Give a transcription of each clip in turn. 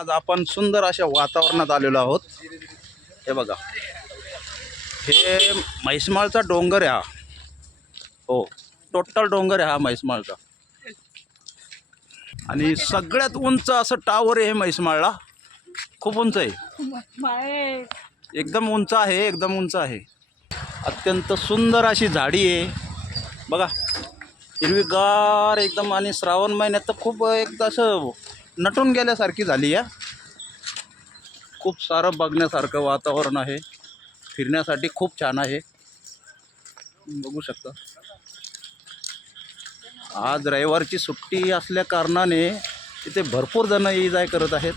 आज आपण सुंदर अशा वातावरणात आलेलो आहोत. हे बघा, हे म्हैसमाळचा डोंगर आहे हा. हो, टोटल डोंगर आहे हा म्हैसमाळचा. आणि सगळ्यात उंच असं टावर आहे हे म्हैसमाळला. खूप उंच आहे, एकदम उंच आहे, एकदम उंच आहे. अत्यंत सुंदर अशी झाडी आहे बघा, हिरवीगार एकदम. आणि श्रावण महिन्यात तर खूप एकदा असं नटून गेल्यासारखी झाली आहे. खूप सारं बघण्यासारखं वातावरण आहे, फिरण्यासाठी खूप छान आहे. बघू शकता, आज रविवारची सुट्टी असल्या कारणाने इथे भरपूर जण ये जाय करत आहेत.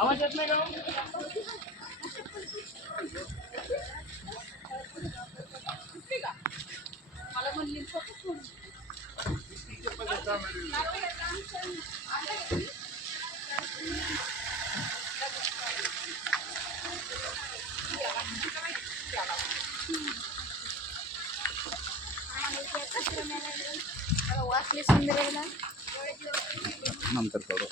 आवाज येत नाही का? नंतर करू.